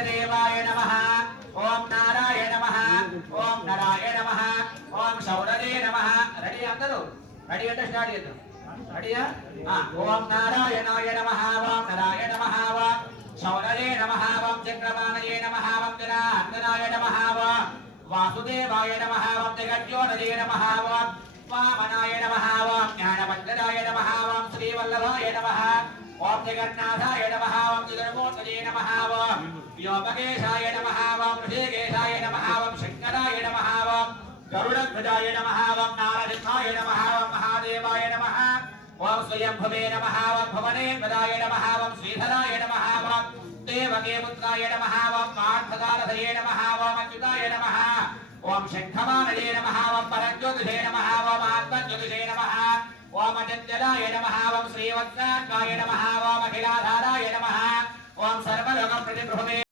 సూర్యదేవాయ నమః ఓం నారాయణ నమః ఓం నరాయ నమః ఓం శౌరదే నమః రెడీ అందరూ రెడీ అంటే స్టార్ట్ చేద్దాం రెడీయా ఓం నారాయణాయ నమః ఓం నరాయ నమః ఓం శౌరదే నమః ఓం చక్రపాణయే నమః ఓం జనార్దనాయ నమః ఓం వాసుదేవాయ నమః ఓం జగజ్యోతయే నమః ఓం వామనాయ నమః ఓం జ్ఞానవందనాయ నమః ఓం శ్రీవల్లభాయ నమః ఓం జగన్నాథాయ నమః ఓం జగన్మూర్తయే నమః ఓం వ్యోమకేశాయ నమః ఓం ఋషికేశాయ నమః ఓం శంకరాయ నమః ఓం గరుడధ్వజాయ నమః ఓం నారసింహాయ నమః ఓం మహాదేవాయ నమః ఓం స్వయంభువే నమః ఓం భువనేశ్వరాయ నమః ఓం శ్రీధరాయ నమః ఓం దేవకే పుత్రాయ నమః ఓం పార్థసారథయే నమః ఓం అచ్యుతాయ నమః ఓం శంఖమానయే నమః ఓం పరంజ్యోతిషే నమః ఓం ఆత్మజ్యోతిషే నమః ఓం అజంజలాయ నమః ఓం శ్రీవత్సాకాయ నమః ఓం అఖిలాధారాయ నమః ఓం సర్వలోక ప్రతిభృమే